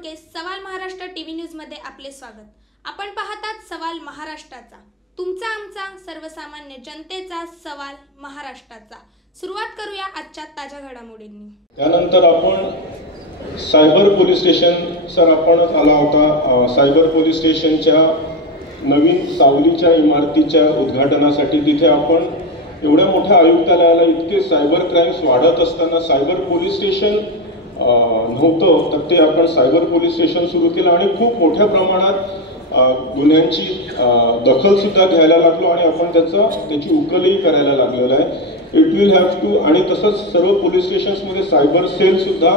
बोडके सवाल Maharashtra TV news मध्ये आपले स्वागत। आपण पाहतात सवाल महाराष्ट्राचा, तुमचा आमचा सर्वसामान्य जनतेचा सवाल महाराष्ट्राचा। सुरुवात करूया आजच्या ताज्या घडामोडींनी। त्यानंतर आपण सायबर पोलीस स्टेशन सर आपण आला होता। सायबर पोलीस स्टेशनच्या नवीन सावलीच्या इमारतीच्या उद्घाटनासाठी तिथे आपण एवढ्या मोठ्या आयुक्तालयाला इतके सायबर क्राइम्स वाढत असताना सायबर पोलीस स्टेशन नव्हतं, तर ते आपण सायबर पोलीस स्टेशन सुरू केलं आणि खूप मोठ्या प्रमाणात गुन्ह्यांची दखल सुद्धा घ्यायला लागलो आणि आपण त्याची उकलही करायला लागलेलं आहे। इट विल हॅव टू आणि तसंच सर्व पोलीस स्टेशन्समध्ये सायबर सेल सुद्धा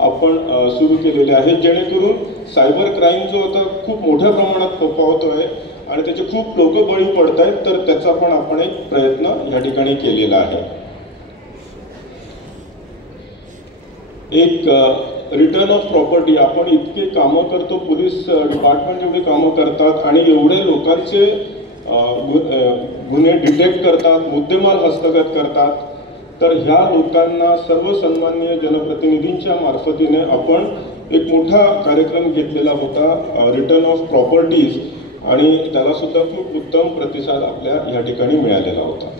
आपण सुरू केलेले आहेत, जेणेकरून सायबर क्राईम जो होता खूप मोठ्या प्रमाणात फोफावतोय आणि त्याचे खूप लोक बळी पडत आहेत, तर त्याचा पण आपण एक प्रयत्न या ठिकाणी केलेला आहे। एक रिटर्न ऑफ प्रॉपर्टी आपण इतके कामं करतो, पोलीस डिपार्टमेंट एवढी कामं करतात आणि एवढे लोकांचे गुन्हे डिटेक्ट करतात, मुद्देमाल हस्तगत करतात, तर ह्या लोकांना सर्व सन्माननीय जनप्रतिनिधींच्या मार्फतीने आपण एक मोठा कार्यक्रम घेतलेला होता रिटर्न ऑफ प्रॉपर्टीज आणि त्याला सुद्धा खूप उत्तम प्रतिसाद आपल्या या ठिकाणी मिळालेला होता।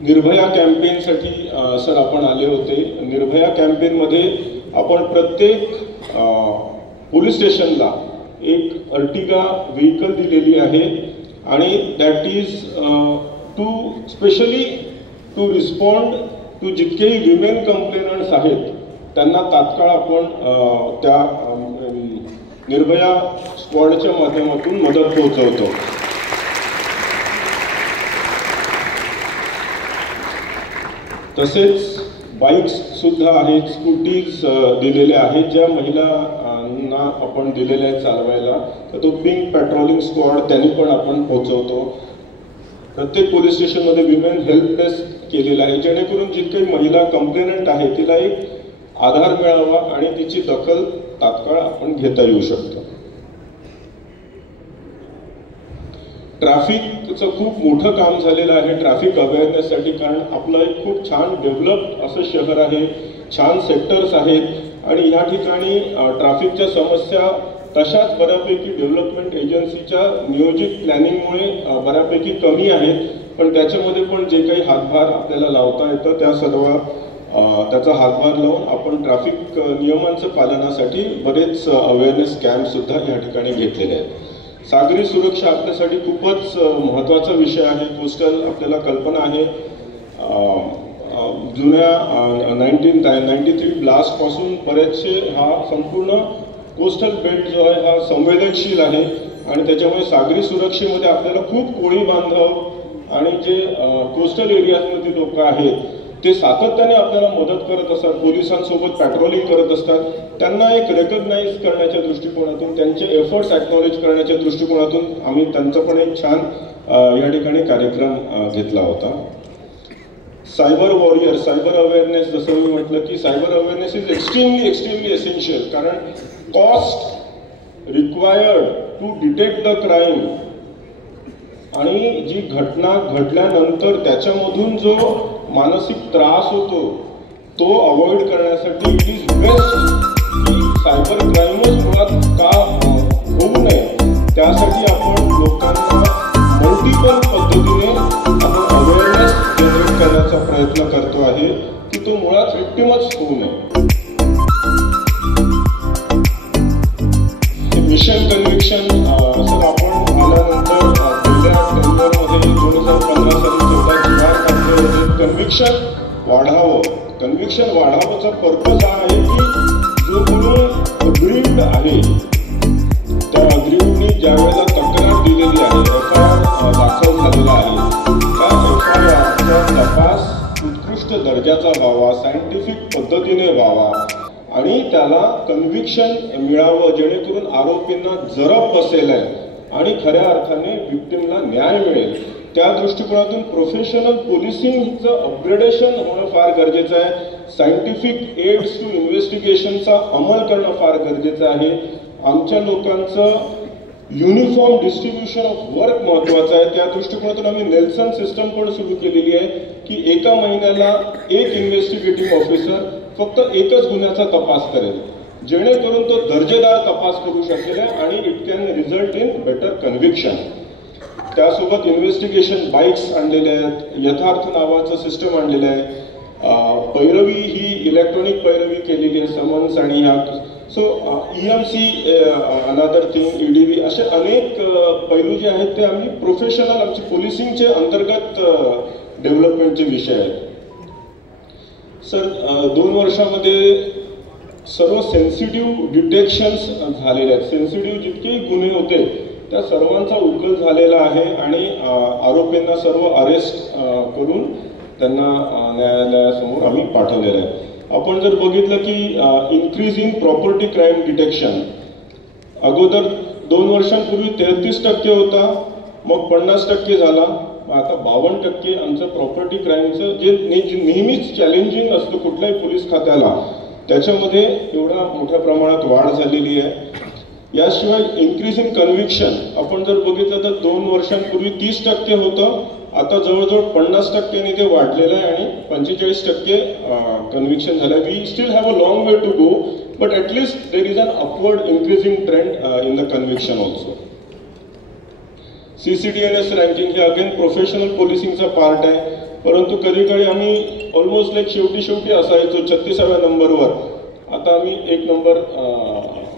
निर्भया कॅम्पेनसाठी सर आपण आले होते। निर्भया कॅम्पेनमध्ये आपण प्रत्येक पोलीस स्टेशनला एक अर्टिगा व्हेकल दिलेली आहे आणि that is to specially to respond to जितकेही विमेन कंप्लेनंट्स आहेत त्यांना तात्काळ आपण त्या निर्भया स्क्वॉडच्या माध्यमातून मदत पोहोचवतो। तसेच बाईक्स सुद्धा आहेत, स्कूटीज दिलेल्या आहेत ज्या महिलांना आपण दिलेल्या आहेत चालवायला, तर तो पिंक पेट्रोलिंग स्क्वॉड त्यांनी पण आपण पोहोचवतो। प्रत्येक पोलीस स्टेशनमध्ये विमेन हेल्प डेस्क केलेला आहे, जेणेकरून जितकी महिला कंप्लेनंट आहे तिला एक आधार मिळावा आणि तिची दखल तात्काळ आपण घेता येऊ शकतो। ट्रॅफिकचं खूप मोठं काम झालेलं आहे ट्रॅफिक अवेअरनेससाठी, कारण आपलं एक खूप छान डेव्हलप्ड असं शहर आहे, छान सेक्टर्स आहेत आणि या ठिकाणी ट्रॅफिकच्या समस्या तशाच बऱ्यापैकी डेव्हलपमेंट एजन्सीच्या नियोजित प्लॅनिंगमुळे बऱ्यापैकी कमी आहेत, पण त्याच्यामध्ये पण जे काही हातभार आपल्याला लावता येतं त्याचा हातभार लावून आपण ट्रॅफिक नियमांचं पालनासाठी बरेच अवेअरनेस कॅम्प सुद्धा या ठिकाणी घेतलेले आहेत। सागरी सुरक्षा आपल्यासाठी खूपच महत्त्वाचा विषय आहे। कोस्टल आपल्याला कल्पना आहे जुन्या 1993 ब्लास्ट पासून बरेचसे हा संपूर्ण कोस्टल बेल्ट जो आहे हा संवेदनशील आहे आणि त्याच्यामुळे सागरी सुरक्षेमध्ये आपल्याला खूप कोळी बांधव आणि जे कोस्टल एरियाजमधील लोक आहेत ते सातत्याने आपल्याला मदत करत असतात, पोलिसांसोबत पॅट्रोलिंग करत असतात। त्यांना एक रेकग्नाइज करण्याच्या दृष्टिकोनातून, त्यांचे एफर्ट्स ॲक्नॉलेज करण्याच्या दृष्टिकोनातून आम्ही त्यांचा पण एक छान या ठिकाणी कार्यक्रम घेतला होता। सायबर वॉरियर, सायबर अवेअरनेस, जसं मी म्हटलं की cyber awareness is extremely essential, कारण cost required to detect the crime आणि जी घटना घडल्यानंतर त्याच्यामधून जो मानसिक त्रास होतो तो अवॉइड करण्यासाठी इट इज बेस्ट की सायबर क्राईमच मुळात का होऊ नये त्यासाठी आपण लोकांना मल्टिपल पद्धतीने आपण अवेअरनेस जनरेट करण्याचा प्रयत्न करतो आहे की तो मुळात विक्टिमच होऊ नये। मिशन कन्व्हिक्शन सर आपण आल्यानंतर पहिल्या टेंडरमध्ये 2015 साली 14 जुगार काढले होते। कन्व्हिक्शन वाढावचा पर्पज हा आहे की जो कोणी अग्रीव्ड आहे त्या अग्रीव्डनी ज्या वेळेला तक्रार दिलेली आहे, FIR दाखल झालेला आहे, त्या FIRचा तपास उत्कृष्ट दर्जाचा व्हावा, सायंटिफिक पद्धतीने व्हावा आणि त्याला कन्व्हिक्शन मिळावं, जेणेकरून आरोपींना जरब बसेल आणि खऱ्या अर्थाने विक्टिमला न्याय मिळेल। त्या दृष्टिकोनातून प्रोफेशनल पोलिसिंगचं अपग्रेडेशन होणं फार गरजेचं आहे। सायंटिफिक एड्स टू इन्व्हेस्टिगेशनचा अंमल करणं फार गरजेचं आहे। आमच्या लोकांचं युनिफॉर्म डिस्ट्रीब्युशन ऑफ वर्क महत्त्वाचं आहे। त्या दृष्टिकोनातून आम्ही नेल्सन सिस्टम पण सुरू केलेली आहे की एका महिन्याला एक इन्व्हेस्टिगेटिव्ह ऑफिसर फक्त एकच गुन्ह्याचा तपास करेल जेणेकरून तो दर्जेदार तपास करू शकेल आणि it can result in better conviction. त्यासोबत इन्व्हेस्टिगेशन बाईट्स आणलेले आहेत, यथार्थ नावाचं सिस्टम आणलेलं आहे, पैरवी ही इलेक्ट्रॉनिक पैरवी केलेली आहे, समन्स आणि ह्या. So EMC another thing, EDV असे अनेक पैलू जे आहेत ते आम्ही प्रोफेशनल आमची पोलिसिंगचे अंतर्गत डेव्हलपमेंटचे विषय आहेत. सर 2 वर्षामध्ये सर्व सेन्सिटिव्ह डिटेक्शन्स झालेले आहेत. सेन्सिटिव्ह जितकेही गुन्हे होते त्या सर्वांचा उकल झालेला आहे आणि आरोपींना सर्व अरेस्ट करून त्यांना न्यायालयासमोर आम्ही पाठवलेलं आहे. आपण जर बघितलं की increase in property crime detection अगोदर 2 वर्षांपूर्वी 33% होता, मग 50% झाला, आता 52% आमचं प्रॉपर्टी क्राईमचं जे नेहमीच चॅलेंजिंग असतं कुठल्याही पोलीस खात्याला त्याच्यामध्ये एवढ्या मोठ्या प्रमाणात वाढ झालेली आहे. याशिवाय इन्क्रीज इन कन्व्हिक्शन आपण जर बघितलं तर 2 वर्षांपूर्वी 30% होतं, आता जवळजवळ 50%ने ते वाढलेलं आहे आणि 45% कन्व्हिक्शन झालं. We still have a long way to go, but at least there is an upward increasing trend in the conviction also. CCTNS ranking हे अगेन प्रोफेशनल पोलिसिंगचा पार्ट आहे, परंतु कधी कधी आम्ही ऑलमोस्ट लाईक शेवटी असायचो 36व्या नंबरवर, आता आम्ही 1 नंबर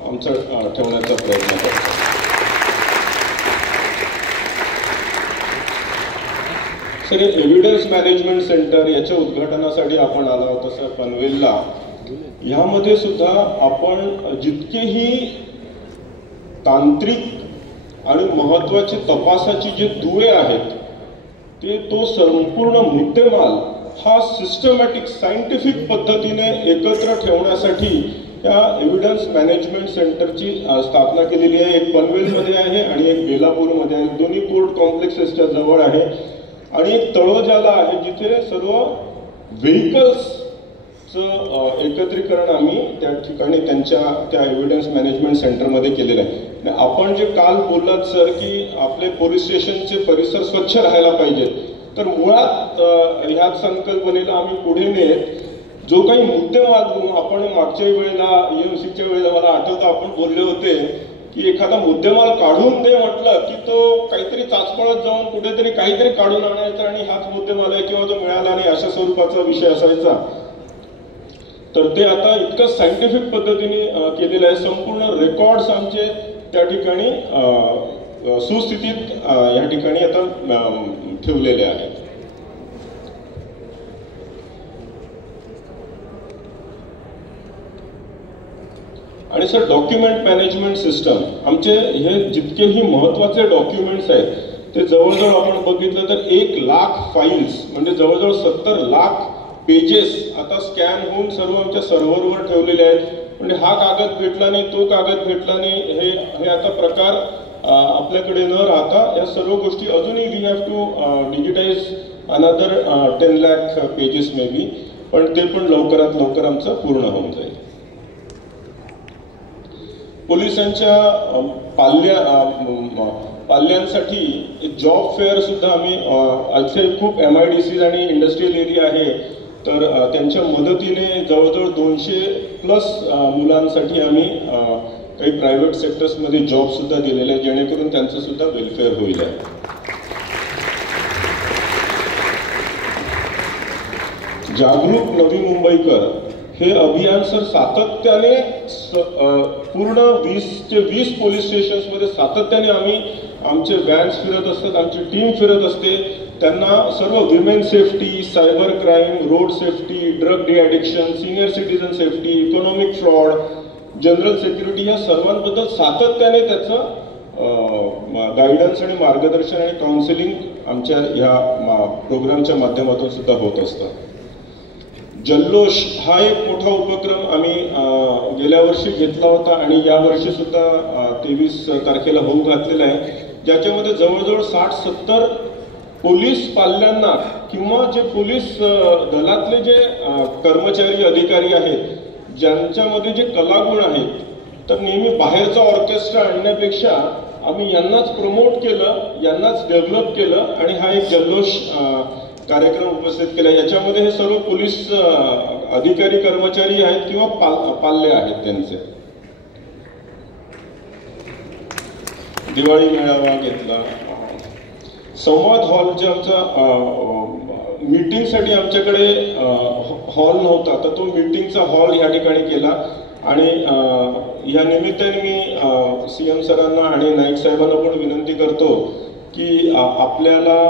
आमचा ठेवण्याचा प्रयत्न करतो. सर एव्हिडन्स मॅनेजमेंट सेंटर याच्या उद्घाटनासाठी आपण आला होता सर पनवेलला. ह्यामध्ये सुद्धा आपण जितकेही तांत्रिक आणि महत्वाचे तपासाचे जे दुवे आहेत ते तो संपूर्ण मुद्देमाल हा सिस्टमॅटिक सायंटिफिक पद्धतीने एकत्र ठेवण्यासाठी त्या एव्हिडन्स मॅनेजमेंट सेंटरची स्थापना केलेली आहे. एक पनवेलमध्ये आहे आणि एक बेलापूरमध्ये आहे. दोन्ही कोर्ट कॉम्प्लेक्सेसच्या जवळ आहे आणि एक तळोजाला आहे जिथे सर्व व्हेकल्सचं एकत्रीकरण आम्ही त्या ठिकाणी त्या एव्हिडन्स मॅनेजमेंट सेंटरमध्ये केलेलं आहे. आपण जे काल बोललात सर की आपले पोलीस स्टेशनचे परिसर स्वच्छ राहायला पाहिजेत, तर मुळात ह्याच संकल्पनेला आम्ही पुढे नेत जो काही मुद्देमाल आपण मागच्या वेळेला EMCच्या वेळेला मला आठवतं आपण बोलले होते की एखादा मुद्देमाल काढून दे म्हटलं की तो काहीतरी चाचपळत जाऊन कुठेतरी काहीतरी काढून आणायचा आणि हाच मुद्देमाल आहे किंवा तो मिळाला नाही अशा स्वरूपाचा विषय असायचा. तर ते आता इतकं सायंटिफिक पद्धतीने केलेलं आहे. संपूर्ण रेकॉर्ड्स आमचे त्या ठिकाणी सुस्थितीत या ठिकाणी आता ठेवलेले आहेत. आणि सर डॉक्युमेंट मॅनेजमेंट सिस्टम आमचे हे जितकेही महत्वाचे डॉक्युमेंट्स आहेत ते जवळजवळ आपण बघितलं तर 1 लाख फाईल्स म्हणजे जवळजवळ 70 लाख पेजेस आता स्कॅन होऊन सर्व आमच्या सर्व्हरवर ठेवलेले आहेत. म्हणजे हा कागद भेटला नाही, तो कागद भेटला नाही, हे आता प्रकार आपल्याकडे न राहता या सर्व गोष्टी अजूनही we have to digitize another 10 lakh pages may be, पण ते पण लवकरात लवकर आमचं पूर्ण होऊन जाईल. पोलिसांच्या पाल्यांसाठी जॉब फेअर सुद्धा आम्ही असे खूप MIDCs आणि इंडस्ट्रियल एरिया आहे तर त्यांच्या मदतीने जवळजवळ 200+ मुलांसाठी आम्ही काही प्रायव्हेट सेक्टर्समध्ये जॉब सुद्धा दिलेले आहे जेणेकरून त्यांचं सुद्धा वेलफेअर होईल. जागरूक नवी मुंबईकर हे अभियान सर सातत्याने पूर्ण 20 ते 20 पोलीस स्टेशन्समध्ये सातत्याने आम्ही आमचे व्हॅन्स फिरत असतात, आमची टीम फिरत असते. त्यांना सर्व women safety, cyber crime, road safety, drug deaddiction, senior citizen safety, economic fraud, general security या सर्वांबद्दल सातत्याने त्याचं गायडन्स आणि मार्गदर्शन आणि काउन्सिलिंग आमच्या ह्या प्रोग्रामच्या माध्यमातून सुद्धा होत असतं. जल्लोष हा एक मोठा उपक्रम आम्ही गेल्या वर्षी घेतला होता आणि या वर्षी सुद्धा 23 तारखेला होऊ घातलेला आहे, ज्याच्यामध्ये जवळजवळ 60-70 पोलीस पाल्यांना किंवा जे पोलीस दलातले जे कर्मचारी अधिकारी आहेत ज्यांच्यामध्ये जे कलागुण आहेत तर नेहमी बाहेरचा ऑर्केस्ट्रा आणण्यापेक्षा आम्ही यांनाच प्रमोट केलं, यांनाच डेव्हलप केलं आणि हा एक जल्लोष कार्यक्रम उपस्थित केला. याच्यामध्ये हे सर्व पोलीस अधिकारी कर्मचारी आहेत किंवा पाल्य आहेत त्यांचे. दिवाळी मेळावा घेतला. संवाद हॉलच्या आमचा मीटिंगसाठी आमच्याकडे हॉल नव्हता, तर तो मीटिंगचा हॉल या ठिकाणी केला. आणि या निमित्ताने मी CM सरांना आणि नाईक साहेबांना पण विनंती करतो की आपल्याला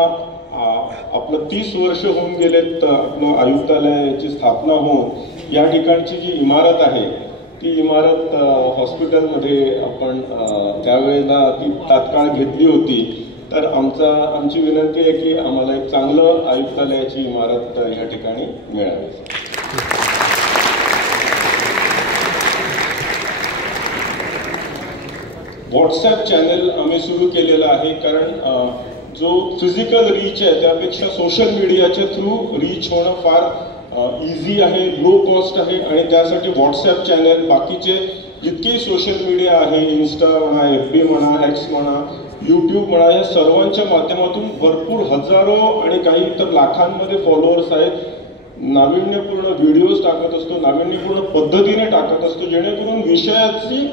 आपलं 30 वर्ष होऊन गेलेत आपलं आयुक्तालयाची स्थापना होऊन या ठिकाणची जी इमारत आहे ती इमारत हॉस्पिटलमध्ये आपण त्यावेळेला ती तात्काळ घेतली होती. तर आमची विनंती आहे की आम्हाला एक चांगलं आयुक्तालयाची इमारत या ठिकाणी मिळावी. व्हॉट्सॲप चॅनल आम्ही सुरू केलेलं आहे, कारण जो फिजिकल रीच आहे त्यापेक्षा सोशल मीडियाच्या थ्रू रीच होणं फार इझी आहे, लो कॉस्ट आहे. आणि त्यासाठी व्हॉट्सॲप चॅनल, बाकीचे जितकेही सोशल मीडिया आहे, इन्स्टा म्हणा, FB म्हणा, X म्हणा, यूट्यूब म्हणा, या सर्वांच्या माध्यमातून भरपूर हजारो आणि काही तर लाखांमध्ये फॉलोअर्स आहेत. नाविन्यपूर्ण व्हिडिओज टाकत असतो, नाविन्यपूर्ण पद्धतीने टाकत असतो, जेणेकरून विषयाची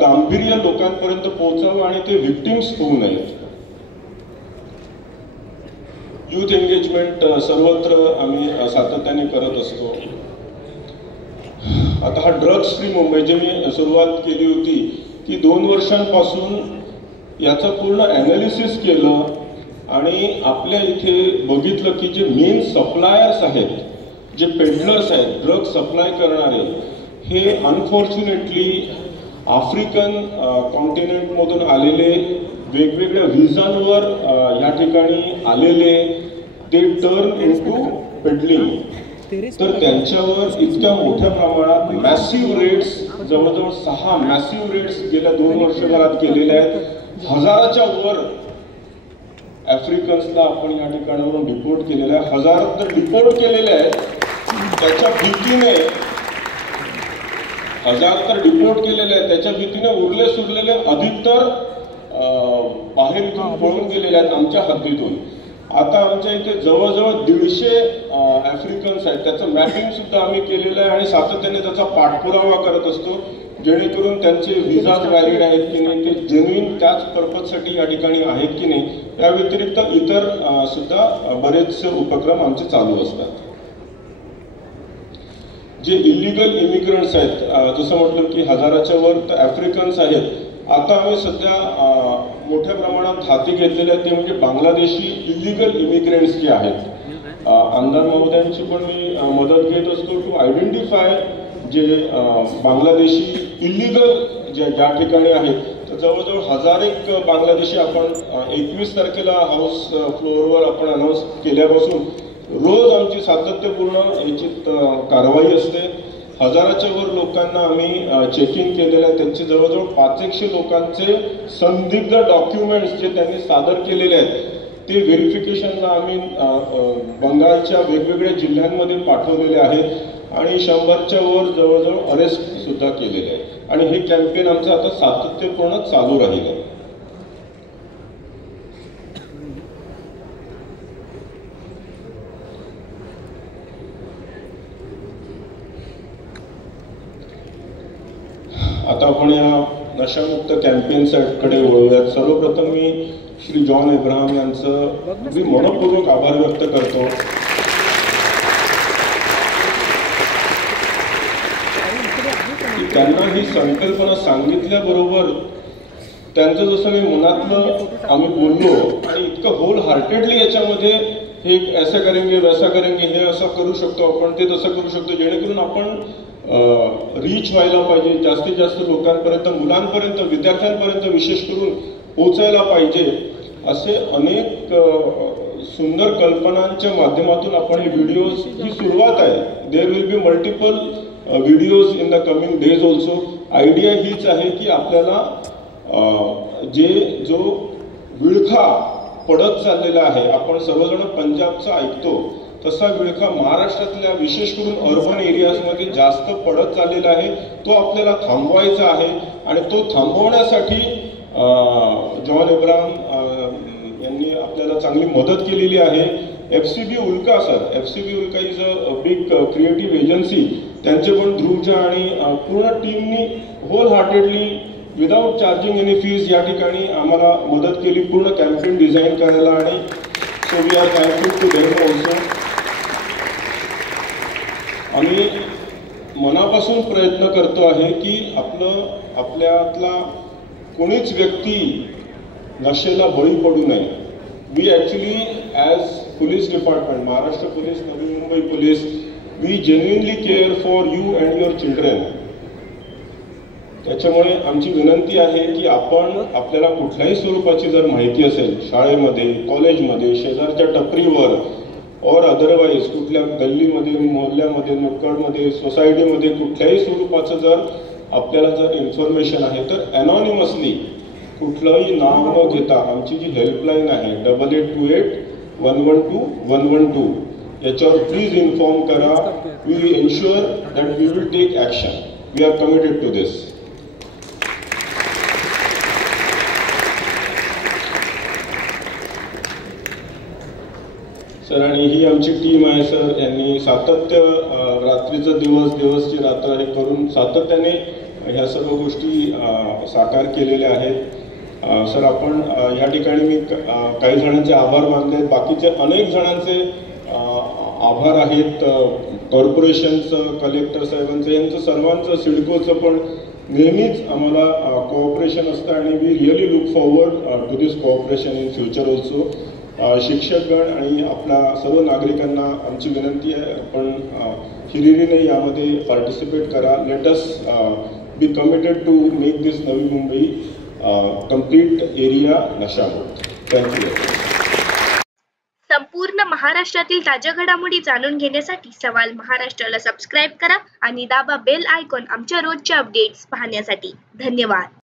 गांभीर्य लोकांपर्यंत पोहोचावं आणि ते व्हिक्टिम्स होऊ नयेत. यूथ एंगेजमेंट सर्वत्र आम्ही सातत्याने करत असतो. आता हा ड्रग्स फ्री मुंबई जे मी सुरुवात केली होती की 2 वर्षांपासून याचं पूर्ण ॲनालिसिस केलं आणि आपल्या इथे बघितलं की जे मेन सप्लायर्स आहेत, जे पेडलर्स आहेत, ड्रग्स सप्लाय करणारे, हे अनफॉर्च्युनेटली आफ्रिकन कॉन्टिनेंटमधून आलेले, वेगवेगळ्या व्हिजांवर या ठिकाणी आलेले, ते टर्न इनटू पेडलिंग. तर त्यांच्यावर इतक्या मोठ्या प्रमाणात मॅसिव्ह रेट्स, जवळजवळ 6 मॅसिव्ह रेट्स गेल्या 2 वर्षभरात केलेल्या आहेत. 1000च्या वर आफ्रिकन्सला आपण या ठिकाणावरून डिपोर्ट केलेलं आहे. 1000 तर डिपोर्ट केलेले आहेत, त्याच्या भीतीने 1000 तर डिपोर्ट केलेले आहेत, त्याच्या भीतीने उरले सुरलेले अधिकतर बाहेर इथून पळून गेलेले आहेत आमच्या हद्दीतून. आता आमच्या इथे जवळजवळ 150 आफ्रिकन्स आहेत. त्याचं मॅपिंग सुद्धा आम्ही केलेलं आहे आणि सातत्याने त्याचा पाठपुरावा करत असतो, जेणेकरून त्यांचे व्हिसाज व्हॅलिड आहेत की नाही, ते जेन्युइन त्याच पर्पजसाठी या ठिकाणी आहेत की नाही. त्या व्यतिरिक्त इतर सुद्धा बरेचसे उपक्रम आमचे चालू असतात. जे इलिगल इमिग्रंट्स आहेत, जसं म्हटलं की 1000च्या वर तर आफ्रिकन्स आहेत. आता आम्ही सध्या मोठ्या प्रमाणात हाती घेतलेले आहेत, ते म्हणजे बांगलादेशी इलिगल इमिग्रंट्स जे आहेत. आमदार महोदयांची पण मी मदत घेत असतो टू आयडेंटिफाय जे बांगलादेशी इलिगल ज्या ठिकाणी आहेत. तर जवळजवळ 1001 बांगलादेशी आपण 21 तारखेला हाऊस फ्लोअरवर आपण अनाऊन्स केल्यापासून रोज आमची सातत्यपूर्ण याची कारवाई असते. 1000च्या वर लोकांना आम्ही चेकिंग केलेलं आहे. त्यांचे जवळजवळ 500 लोकांचे संदिग्ध डॉक्युमेंट्स जे त्यांनी सादर केलेले आहेत ते व्हेरिफिकेशनला आम्ही बंगालच्या वेगवेगळ्या जिल्ह्यांमध्ये पाठवलेले आहेत आणि 100च्या वर जवळजवळ अरेस्ट सुद्धा केलेले आहे. आणि हे कॅम्पेन आमचं आता सातत्यपूर्ण चालू राहील आहे. आता आपण या नशामुक्त कॅम्पेनकडे वळूयात. सर्वप्रथम मी श्री जॉन एब्राहम यांचं अगदी मनपूर्वक आभार व्यक्त करतो. त्यांना ही संकल्पना सांगितल्याबरोबर त्यांचं जसं मी मनातलं आम्ही बोललो आणि इतकं होल हार्टेडली याच्यामध्ये हे असं करेंगे वैसा करेंगे, हे असं करू शकतो आपण, ते तसं करू शकतो, जेणेकरून आपण रीच व्हायला पाहिजे, जास्तीत जास्त लोकांपर्यंत, मुलांपर्यंत, विद्यार्थ्यांपर्यंत विशेष करून पोहोचायला पाहिजे, असे अनेक सुंदर कल्पनांच्या माध्यमातून आपण हे व्हिडिओज, ही सुरुवात आहे. There will be multiple videos in the coming days also. Idea हीच आहे की आपल्याला जो विळखा पडत चाललेला आहे, आपण सर्वजण पंजाबचा ऐकतो, तसा विळखा महाराष्ट्रातल्या विशेष करून अर्बन एरियाजमध्ये जास्त पडत चाललेला आहे. तो आपल्याला थांबवायचा आहे आणि तो थांबवण्यासाठी जॉन एब्राहम यांनी आपल्याला चांगली मदत केलेली आहे. FCB Ulka sir, FCB Ulka is a big creative agency. त्यांचे पण ध्रुवजा आणि पूर्ण टीमनी wholeheartedly without charging any fees या ठिकाणी आम्हाला मदत केली पूर्ण कॅम्पेन डिझाईन करायला, आणि so we are thankful to them also. आम्ही मनापासून प्रयत्न करतो आहे की आपल्यातला कोणीच व्यक्ती नशेला बळी पडू नये. We actually as police department, Maharashtra police, Navi Mumbai police, we genuinely care for you and your children. त्याच्यामुळे आमची विनंती आहे की आपल्याला कुठल्याही स्वरूपाची जर माहिती असेल, शाळेमध्ये, कॉलेजमध्ये, शेजारच्या टपरीवर और अदरवाईज कुठल्या गल्लीमध्ये, मोहल्ल्यामध्ये, नुक्कडमध्ये, सोसायटीमध्ये कुठल्याही स्वरूपाचं जर आपल्याला जर इन्फॉर्मेशन आहे तर अनॉनिमसली कुठलंही नाव न घेता आमची जी हेल्पलाईन आहे 8828112112 याच्यावर प्लीज इन्फॉर्म करा. We ensure that we will take action. We are committed to this. Sir, आणि ही आमची टीम आहे सर. यांनी सातत्य रात्रीचं दिवसची रात्र हे करून सातत्याने ह्या सर्व गोष्टी साकार केलेल्या आहेत. सर, आपण या ठिकाणी मी काही जणांचे आभार मानले आहेत. बाकीचे अनेक जणांचे आभार आहेत. कॉर्पोरेशनचं, कलेक्टर साहेबांचं, यांचं सर्वांचं, सिडकोचं पण नेहमीच आम्हाला कोऑपरेशन असतं आणि we really look forward to this cooperation in future also. शिक्षकगण आणि आपल्या सर्व नागरिकांना आमची विनंती आहे, आपण हिरिरीने यामध्ये पार्टिसिपेट करा. Let us be committed to make this Navi Mumbai complete area नशामुक्त. थँक्यू. संपूर्ण महाराष्ट्रातील ताज्या घडामोडी जाणून घेण्यासाठी सवाल महाराष्ट्राला सबस्क्राईब करा आणि दाबा बेल आयकॉन आमच्या रोजच्या अपडेट्स पाहण्यासाठी. धन्यवाद.